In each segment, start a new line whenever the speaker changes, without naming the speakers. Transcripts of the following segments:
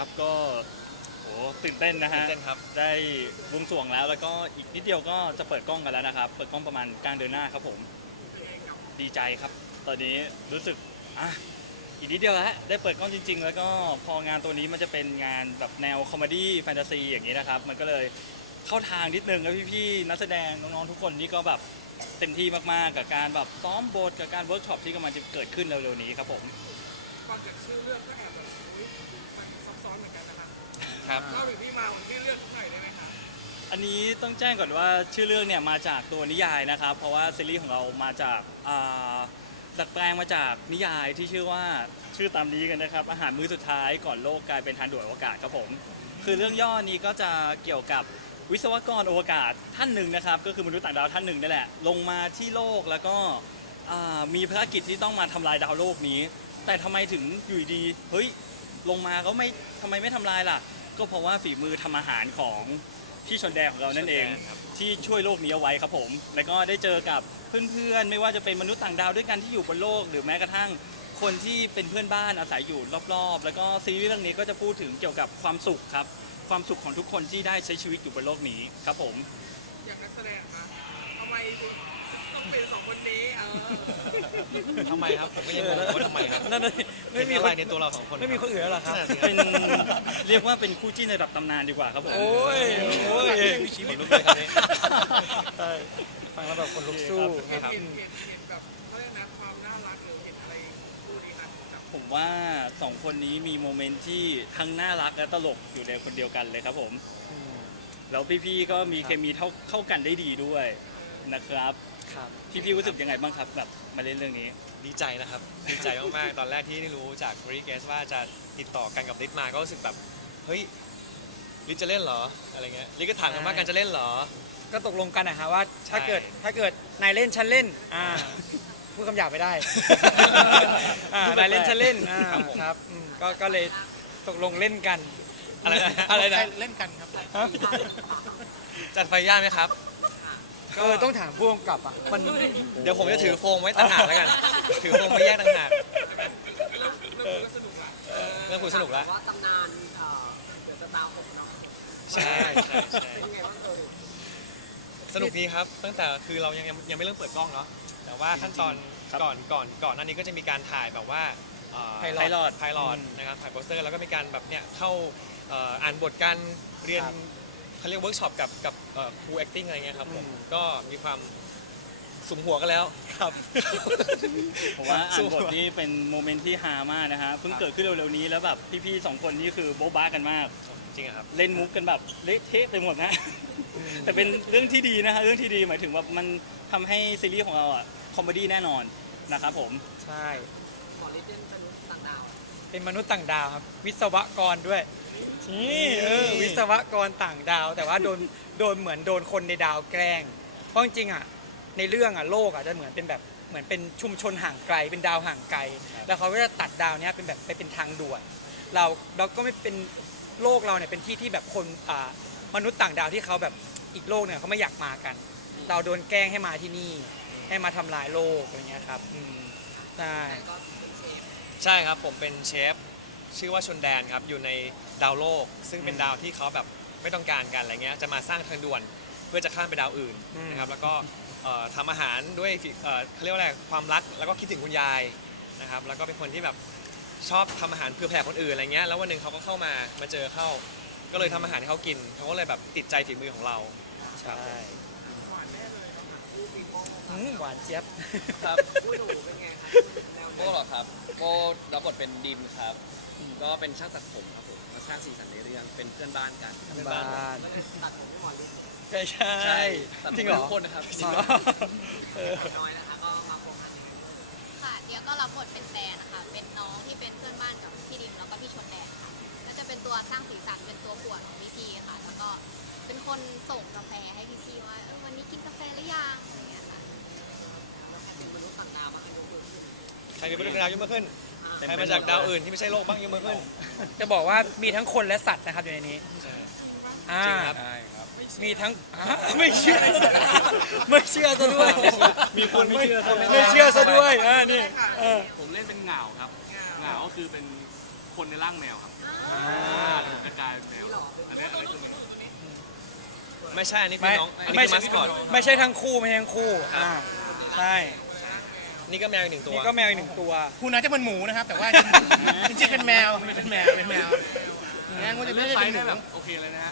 ครับก็โหตื่นเต้นนะฮะ
ตื่นเต้นครับ
ได้บวงสรวงแล้วก็อีกนิดเดียวก็จะเปิดกล้องกันแล้วนะครับเปิดกล้องประมาณกลางเดือนหน้าครับผมดีใจครับ ตอนนี้รู้สึกอีกนิดเดียวแล้วได้เปิดกล้องจริงๆแล้วก็พองานตัวนี้มันจะเป็นงานแบบแนวคอมเมดี้แฟนตาซีอย่างนี้นะครับมันก็เลยเข้าทางนิดนึงแล้วพี่ๆนักแสดงน้องๆทุกคนนี่ก็แบบเต็มที่มากๆกับการแบบซ้อมบทกับการเวิร์กช็อปที่กำลังจะเกิดขึ้นเร็วๆนี้ครับผม
ฟังจากชื่อเรื่องก็แอบแบบมันซับซ้อนเหมือนกันนะครับ
ครับ
เล่าถึงที่มาของชื่อเรื่องหน่อยได้ไหมครับ
อันนี้ต้องแจ้งก่อนว่าชื่อเรื่องเนี่ยมาจากตัวนิยายนะครับเพราะว่าซีรีส์ของเรามาจากดัดแปลงมาจากนิยายที่ชื่อว่าชื่อตามนี้กันนะครับอาหารมื้อสุดท้ายก่อนโลกกลายเป็นทางด่วนอวกาศครับผมคือเรื่องย่อนี้ก็จะเกี่ยวกับวิศวกรอวกาศท่านหนึ่งนะครับก็คือมนุษย์ต่างดาวท่านหนึ่งนั่นแหละลงมาที่โลกแล้วก็มีภารกิจที่ต้องมาทำลายดาวโลกนี้ แต่ทำไมถึงอยู่ดีเฮ้ยลงมาก็ไม่ทำไมไม่ทำลายล่ะก็เพราะว่าฝีมือทำอาหารของพี่ชนแดงของเรานั่นเอง
ชนแดงครับ
ที่ช่วยโลกนี้เอาไว้ครับผม แล้วก็ได้เจอกับเพื่อนๆ ไม่ว่าจะเป็นมนุษย์ต่างดาวด้วยกันที่อยู่บนโลก หรือแม้กระทั่งคนที่เป็นเพื่อนบ้านอาศัยอยู่รอบๆ แล้วก็ซีรีส์เรื่องนี้ก็จะพูดถึงเกี่ยวกับความสุขครับ ความสุขของทุกคนที่ได้ใช้ชีวิตอยู่บนโลกนี้ครับผม
อย่างนักแสดงนะทำไมต้องเป็นสองคนนี้
ทำไมครับผมก็ยังงงว่าทำไมครับ
นั่นน่ะสิไม่มี
เห็น
ค
อะไร
น
ในตัวเราสองคน
ไม่มีคนอื่นแล้วเหรอครับ
นั่นน่ะสิ
เป็นเรียกว่าเป็นคู่จิ้นระดับตำนานดีกว่าครับผม
โอ้ยโอ้ย
มีชีวิตลุกเลยครับนี่
ใช่ฟังแล้วแบบคนลุกสู้
เห็น
ครับ
แบบเขาเรียกนะความน่ารักหรือเห็นอะไรคู่นี้นะกับ
ผมว่าสองคนนี้มีโมเมนต์ที่ทั้งน่ารักและตลกอยู่ในคนเดียวกันเลยครับผม แล้วพี่ๆ ก็มีเคมีเข้ากันได้ดีด้วยนะครับ
ครับ
พี่ๆ รู้สึกยังไงบ้างครับแบบมาเล่นเรื่องนี้
ดีใจนะครับ ดีใจมากๆ ตอนแรกที่ได้รู้จากรีเกสว่าจะติดต่อกันกับลิศมาก็รู้สึกแบบเฮ้ยลิศจะเล่นเหรออะไรเงี้ยลิศก็ถามกันว่ากันจะเล่นเหรอ
ก็ตกลงกันนะฮะว่าถ้า
ใช่
เกิดนายเล่นฉันเล่นพูดคำหยาบไม่ได้นายเล่นฉันเล่นครับก็เลยตกลงเล่นกัน
อะไรนะ
อะไรนะ
เล่นกันครับ
จัดไฟย่าไหมครับ
ต้องถามผู้กำกับอ่ะมัน
เดี๋ยวผมจะถือโฟมไว้ต่างหากแล้วกัน ถือโฟมไว้แยกต่างหาก
แล้วก็สนุกละ
เรื่องคุยสนุกแล้ว
ว่าตำนานเดือดสตาร์ผมเนาะ
ใช่ใช่ใช่
เป็นไงบ้างเอ่ย
สนุกดีครับ ตั้งแต่คือเรายังไม่เริ่มเปิดกล้องเนาะ แต่ว่าขั้นตอน
ครับ
ก่อนหน้านี้ก็จะมีการถ่ายแบบว่า
ไพลอต
ไพลอตนะครับถ่ายโปสเตอร์แล้วก็มีการแบบเนี่ยเข้าอ่านบทการเรียน
ครับ
เขาเรียกเวิร์กช็อปกับครู acting อะไรเงี้ยครับผม
อืม
ก็มีความสุมหัวกันแล้วครับ
ผมว่าอ่านบทนี้เป็นโมเมนต์ที่ฮามากนะฮะเพิ่งเกิดขึ้นเร็วๆนี้แล้วแบบพี่ๆ 2 คนนี่คือโบ๊ะบ้ากันมาก
จริงอะครับ
เล่นมุกกันแบบเละเทะไปหมดนะ แต่เป็นเรื่องที่ดีนะฮะเรื่องที่ดีหมายถึงว่ามันทำให้ซีรีส์ของเราอ่ะคอมเมดี้แน่นอนนะครับผม
ใช่
ขอลิเดนมนุษย์ต่างดาว
เป็นมนุษย์ต่างดาวครับวิศวกรด้วยนี่วิศวกรต่างดาว แต่ว่าโดนเหมือนโดนคนในดาวแกล้งเพราะจริงๆอ่ะในเรื่องอ่ะโลกอ่ะจะเหมือนเป็นแบบเหมือนเป็นชุมชนห่างไกลเป็นดาวห่างไกล แล้วเขาก็จะตัดดาวเนี้ยเป็นแบบไปเป็นทางด่วนเราก็ไม่เป็นโลกเราเนี่ยเป็นที่ที่แบบคนมนุษย์ต่างดาวที่เขาแบบอีกโลกเนี่ยเขาไม่อยากมากัน เราโดนแกล้งให้มาที่นี่ให้มาทำลายโลกอะไรเงี้ยครับใช่
ก็เป็นเชฟ
ใช่ครับผมเป็นเชฟชื่อว่าชนแดนครับอยู่ในดาวโลก ซึ่งเป็นดาวที่เขาแบบไม่ต้องการกันอะไรเงี้ยจะมาสร้างทางด่วนเพื่อจะข้ามไปดาวอื่นนะครับแล้วก็ทำอาหารด้วยเขาเรียกว่าอะไรความรักแล้วก็คิดถึงคุณยายนะครับแล้วก็เป็นคนที่แบบชอบทำอาหารเพื่อแผ่คนอื่นอะไรเงี้ยแล้ววันหนึ่งเขาก็เข้ามาเจอเข้า ก็เลยทำอาหารให้เขากินเขาก็เลยแบบติดใจฝีมือของเรา
ใช่
หวานแน่เลยครับ
คู่ปีโป้
หวานเจี๊ยบ
ครับ
คู่หนูเป็นไงคะแนว
โบเหรอครับโบรับบทเป็นดิมครับ ก็เป็นช่างตัดผมครับผมมาสร้างสีสันในเรื่องเป็นเพื่อนบ้านกัน
บ้าน
ตัดผมให้หมอลิ
ใช่
ตัดผม
จริงเหรอ
ทุกคนนะครับ
อ๋อ
น้อยนะคะก็มาโปรโมท
ค่ะเดียก็รับบทเป็นแตนนะคะเป็นน้องที่เป็นเพื่อนบ้านกับพี่ดิมแล้วก็พี่ชนแดนค่ะก็จะเป็นตัวสร้างสีสันเป็นตัวป่วนของพี่ๆค่ะ แล้วก็เป็นคนส่งกาแฟให้พี่ๆว่าวันนี้กินกาแฟหรือยังอะไรอย่างเงี้ยค่ะ
แล้วใครเป็นมนุษย์ต่างดาวบ้างคะยกมือขึ้น
ใครเป็นมนุษย์ดาวยกมือขึ้นใครมาจากดาวอื่นที่ไม่ใช่โลกบ้างยกมือขึ้น
จะบอกว่ามีทั้งคนและสัตว์นะครับอยู่ในนี้
ใช่
อ่า
จริงครับ
มีทั้งไม่เชื่อไม่เชื่อซะด้วย
มีคนไม่เชื่อ
ไม่เชื่อซะด้วยนี่
ผมเล่นเป็นเหงาครับเหงาก็คือเป็นค
คนในร่างแมวครับจะกลายเป็นแมวอันนี้คือแมวไม่ใช่อันนี้คือน้องอันนี้คือมาสคอต
ไม่ใช่ทั้งคู่ไม่ใช่ทั้งคู่ใช่
นี่ก็แมวอีกหนึ่งตัว
นี่ก็แมวอีกหนึ่งตัว
คุณน่าจะเป็นหมูนะครับ แต่ว่าจริงๆเป็นแมวเป็นแมวงั้นก็จะไม่ได้เป็นหมู
โอเคเลยนะฮะ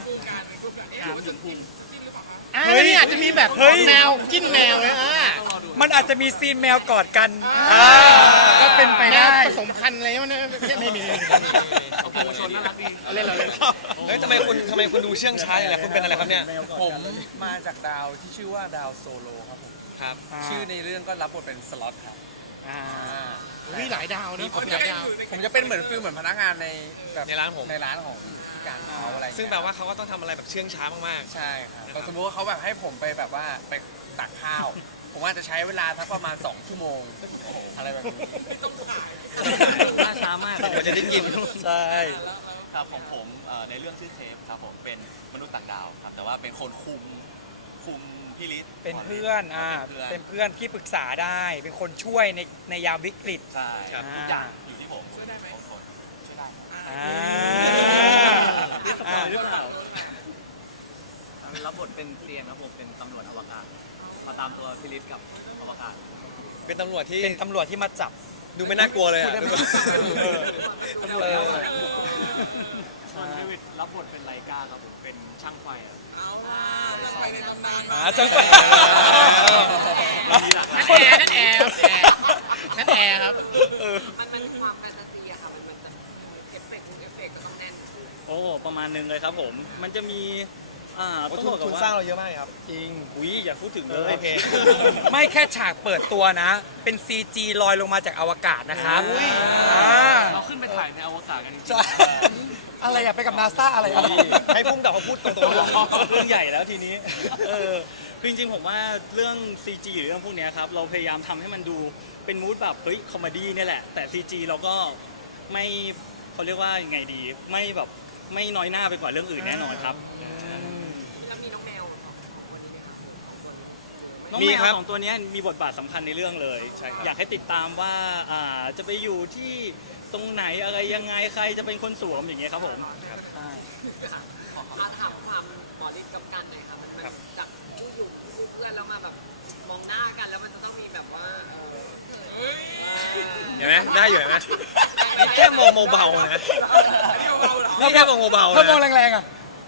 อ่านี่อาจจะมีแบบ
เฮ้ย
แมวจิ้นแมวนะ
มันอาจจะมีซีนแมวกอดกัน
ก็
ก็เป็นไปได้
ผสมพันธุ์อะไรมันไม่มี
โอเคชนน่ารักดี
เล่นเราเล่น
เฮ้ยทำไมคุณดูเชื่องช้าอย่างไรคุณเป็นอะไรครับเนี่ย
ผมมาจากดาวที่ชื่อว่าดาวโซโลครับผม
ครับ
ชื่อในเรื่องก็รับบทเป็นสล็อตครับ
มีหลายดาวนะผมหลายดาว
ผมจะเป็นเหมือนฟิลเหมือนพนักงานในแบบ
ในร้านผม
ในร้านของพี่การเขาอะไร
ซึ่งแปลว่าเขาก็ต้องทำอะไรแบบเชื่องช้ามาก
ใช่ครับแต่สมมติว่าเขาแบบให้ผมไปแบบว่าไปตักข้าว ผมอาจจะใช้เวลาสักประมาณ2 ชั่วโมงอะไรแบบนี้
ล่าช้ามาก
ๆมันจะได้กิน
ใช่
ครับของผมในเรื่องชื่อเซฟครับผมเป็นมนุษย์ต่างดาวครับแต่ว่าเป็นคนคุมพี่ลิศ
เป็นเพื่อนเป็นเพื่อนที่ปรึกษาได้ เป็นคนช่วยในยามวิกฤต
ใช่
ครับ
ทุกอย่างอยู่ที่ผมช่วยได้ไหม
อ่า
นี่สปอยหรือเปล่า
รับบทเป็นเซียนครับผมเป็นตำรวจอวกาศมาตามตัวพิลิศกับอวกาศ
เป็นตำรวจที่
เป็นตำรวจที่มาจับ
ดูไม่น่ากลัวเลยอะ
ชอนชีวิตรับบทเป็นไลกาครับผมเป็นช่างไฟอะ
เอาล่ะเราไปในตำนานมา
จังไป
นั่นแอร์ครับ
มันความแฟนตาซีอะค่ะมันจะเอฟเฟกต์ก็ต้องแน่น
โอ้ประมาณนึงเลยครับผม มันจะมีต้องบอกกั
คุ
บ
ณ
ว่า
สร้างเราเยอะมากครับ
จริง
อุ้ยอย่าพูดถึงเลย
โอเค
ไม่แค่ฉากเปิดตัวนะ เป็น CG ลอยลงมาจากอวกาศนะครับอ่า
เราขึ้นไปถ่ายในอวกาศกันจริง
อะไรอะไปกับนาซาอะไรอะ
ให้พุ่งกับเขาพูดตรงๆเลย
เรื่องใหญ่แล้วทีนี้คือจริงๆผมว่าเรื่อง CG หรือเรื่องพวกเนี้ยครับเราพยายามทำให้มันดูเป็นมูดแบบเฮ้ยคอมเมดี้เนี่ยแหละ แต่ CG เราก็ไม่เขาเรียกว่ายังไงดี ไม่แบบไม่น้อยหน้าไปกว่าเรื่องอื่นแน่นอนครับ
แล้วมีน้องแมวของวันนี้ไหมคะ
น้อง
มี
แม
ครั
ว
บ
สองตัวเนี้ยมีบทบาทสำคัญในเรื่องเลย
ใช่ครับ
อยากให้ติดตามว่าจะไปอยู่ที่ตรงไหนอะไรยังไงใครจะเป็นคนสวมอย่างเงี้ยครับผมใช่
อาถามความหมอฤทธิ์กับกันหน่อยค่ะมันจากผู้อยู่คู่เพื่อนแล้วมาแบบมองหน้ากันแล้วมันจะต้องมีแบบว่า
เห็นไหมได้อยู่เห็นไหมนี่แค่มองเบาๆนะนี่แค่มองเบาๆ
ถ้ามอง
นะ
แรงๆอะ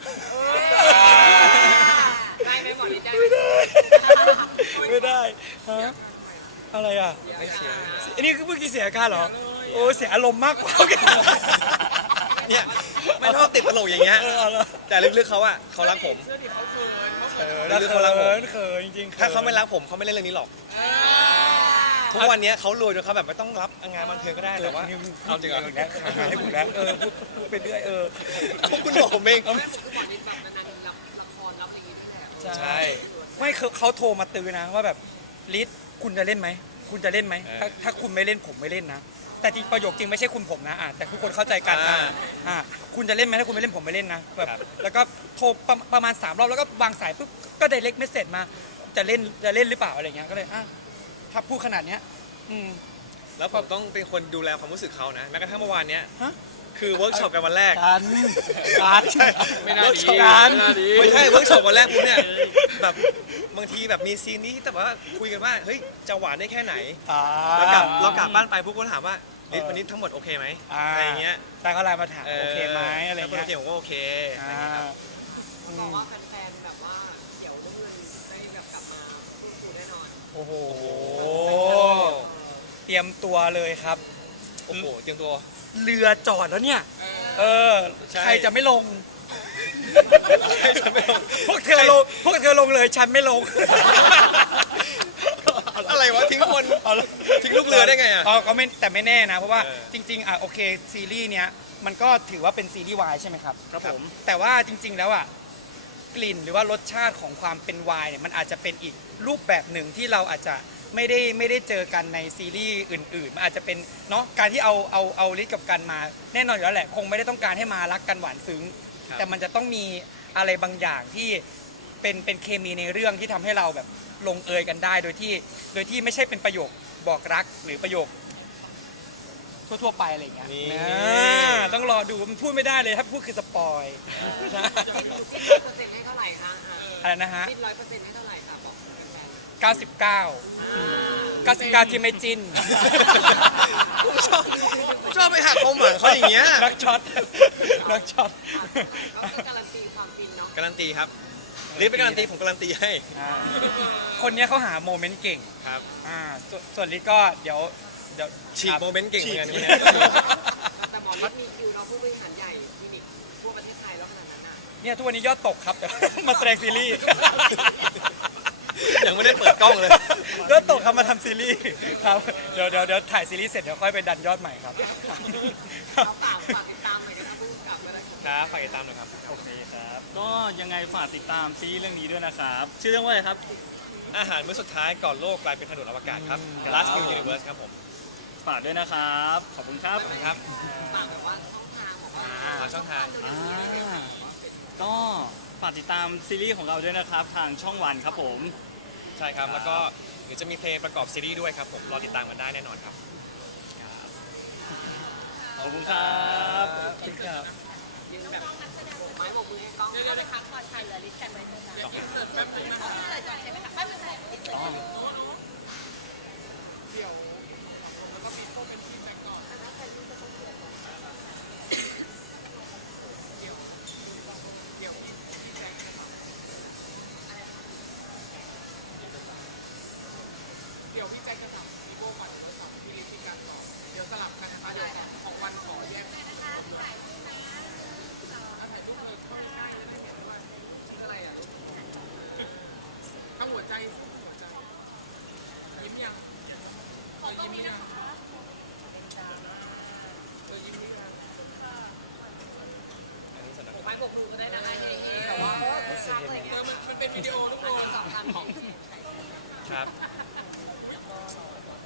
ได้ไหมหมอฤทธิ์ได้
ไม่ได้ฮะอะไรอะ
ไม่เสีย
อันนี้คือเมื่อกี้เสียอาการเหรอ โอ้เสียอารมณ์มากกว่า
เนี่ยไม่ชอบติดตลกอย่างเงี้ย แต่ลึกๆเขาอะเขารักผม
แล้ว
ลึกๆ
เขิ
เขารักผม
นเขินจริงๆ
ถ้าเขาไม่รักผมเขาไม่เล่นเรื่องนี้หรอก ทุกวันนี้เขารวยจนเขาแบบไม่ต้องรับงานบันเทิงก็ได้แต่ว่าเอาจริงเหรอ
แล้วขายให้ผมแล้วพูดไปเรื่อย
คุณบอกผมเอง
คือหมอฤทธิ์แบบนานๆรับละครรับอะไรอย่างงี้ที่แหละ
ใช่
ไม่เขาโทรมาตื้อนะว่าแบบลิศคุณจะเล่นไหมคุณจะเล่นไหมถ้าคุณไม่เล่นผมไม่เล่นนะ แต่จริงประโยคจริงไม่ใช่คุณผมนะแต่ทุกคนเข้าใจกันคุณจะเล่นไหมถ้าคุณไม่เล่นผมไม่เล่นนะแบบแล้วก็โทรประมาณ3 รอบแล้วก็วางสายปุ๊บก็ไดเรกเมสเซจมาจะเล่นหรือเปล่าอะไรเงี้ยก็เลยถ้าพูดขนาดเนี้ย
แล้วผมต้องเป็นคนดูแลความรู้สึกเขานะแม้กระทั่งเมื่อวานเนี้ย
ฮะ
คือเวิร์กช็อปกันวันแรก
การ
ไม่น่าดี
การ
ไม่ใช่เวิร์กช็อปวันแรกปุ๊บเนี่ยแบบบางทีแบบมีซีนนี้แต่ว่าคุยกันว่าเฮ้ยจะหวานได้แค่ไหนเรากลับบ้านไปปุ๊บก็ถามว่าลิศวันนี้ทั้งหมดโอเคไหมอะไรอย่างเงี้ย
แต่เขาไลน์มาถามโอเคไหมอะไร
แล้วคน
เงี้ย
โอเคผมก็โอเคอะไรอย่างเงี้ยครับ
บอกว่าแฟนๆแบบว่าเขียวน้ำเงินได้แบบกลับมาพูดคุยแน่นอน
โอ้โหเตรียมตัวเลยครับ
โอ้โหเตรียมตัว
เรือจอดแล้วเนี่ย
ใช่
ใครจะไม่ลง
ใช่จะไม่ลง
พวกเธอลงเลยฉันไม่ลง
อะไรวะทิ้งคนทิ้งลูกเรือได้ไงอ่ะ
ก็ไม่แต่ไม่แน่นะเพราะว่า
เออ
จริงๆโอเคซีรีส์เนี้ยมันก็ถือว่าเป็นซีรีส์วายใช่ไหมครับ
ครับผม
แต่ว่าจริงๆแล้วกลิ่นหรือว่ารสชาติของความเป็นวายเนี่ยมันอาจจะเป็นอีกรูปแบบหนึ่งที่เราอาจจะไม่ได้เจอกันในซีรีส์อื่นๆมันอาจจะเป็นเนาะการที่เอาลิศกับกันมาแน่นอนอยู่แล้วแหละคงไม่ได้ต้องการให้มารักกันหวานซึ้ง
ครับ
แต่มันจะต้องมีอะไรบางอย่างที่เป็นเคมีในเรื่องที่ทำให้เราแบบลงเอยกันได้โดยที่ไม่ใช่เป็นประโยคบอกรักหรือประโยคทั่วๆไปอะไรอย่างเงี้ย
นี่
ต้องรอดูมันพูดไม่ได้เลยถ้าพูดคือสปอยใช่
จิ้น100%ให้เท่าไหร่คะ
อะไรนะฮะ
จิ้น100%ให้เท่าไหร่คะบอกแฟน
99 99ที่ไม่จิ้น
ผมชอบไปหักความหวังเขาอย่างเงี้ย
นักช็อตนักช็อต
ๆก็คือการันตีความฟินเนาะ
การันตีครับหรือเป็นการันตีผมการันตีให้
คนเนี้ยเขาหาโมเมนต์เก่ง
ครับ
ส่วนลิก็เดี๋ยว
ฉีกโมเมนต์เก่งเหมือนกัน
ฉีก
เนี่ย
แต่หมอฤทธิ์มีคิวเราผู้บริหารใหญ่คลินิกทั่วประเทศไทยแล้วขนาดนั้นน่ะ
เนี่ยทุกวันนี้ยอดตกครับแต่ มาแสดงซีรีส์
ยังไม่ได้เปิดกล้องเลย
ยอดตกครับมาทำซีรีส์ครับเดี๋ยวถ่ายซีรีส์เสร็จเดี๋ยวค่อยไปดันยอดใหม่ครับ
เอาฝากติดตามหน่อยนะคะผู้กำกับอะไร
ครับฝากติดตามหน่อยครับ
โอเคครับก็ยังไงฝากติดตามซีรีส์เรื่องนี้ด้วยนะครับชื่อเรื่องว่าอะไรครับ
อาหารมื้อสุดท้ายก่อนโลกกลายเป็นถนนอวกาศครับ Last New Universe ครับผม
ฝากด้วยนะครับขอบคุณครับ
ครับ
ฝากแบบว่าช่องทางของว่า
ทางช่องทาง
ก็ฝากติดตามซีรีส์ของเราด้วยนะครับทางช่องวันครับผม
ใช่ครับ แล้วก็เดี๋ยวจะมีเพลงประกอบซีรีส์ด้วยครับผม รอติดตามกันได้แน่นอนครับ
ขอบคุณครับขอบคุณครับ
ยืนแบบไม้โบกมือให้กล้อง
เดี๋ยวนะคะขอถ่ายเหลือลิสต์กันไว้ตรงนั้นเดี๋ยวอินเสิร์ตแป๊บนึงนะคะอินเสิร์ตก่อนใช่ไหมคะแป๊บนึงค่ะอินเสิร์ตก่อนเดี๋ยวแล้วก็มีพวกเป็นพี่แจ็คก่อนเดี๋ยวพี่แจ็คนะครับเดี๋ยวพี่แจ็คจะถามพี่โบ้ก่อนเดี๋ยวถามพี่ลิซซี่กันต่อเดี๋ยวสลับกันนะคะเดี๋ยวของวันขอแยกถ่ายรูปเลยเข้าใกล้เลยนะเห็นว่าชื่ออะไรอ่ะข้างหัวใจยิ้มยังยิ้มยังยิ้มยัง
ไม้โบกมือก็ได้นะคะเฮ้ๆแต่ว่าโอ้ยชักอะไรเงี้ย
มันเป็นวิดีโอทุกคน
สำคัญของ
ครับ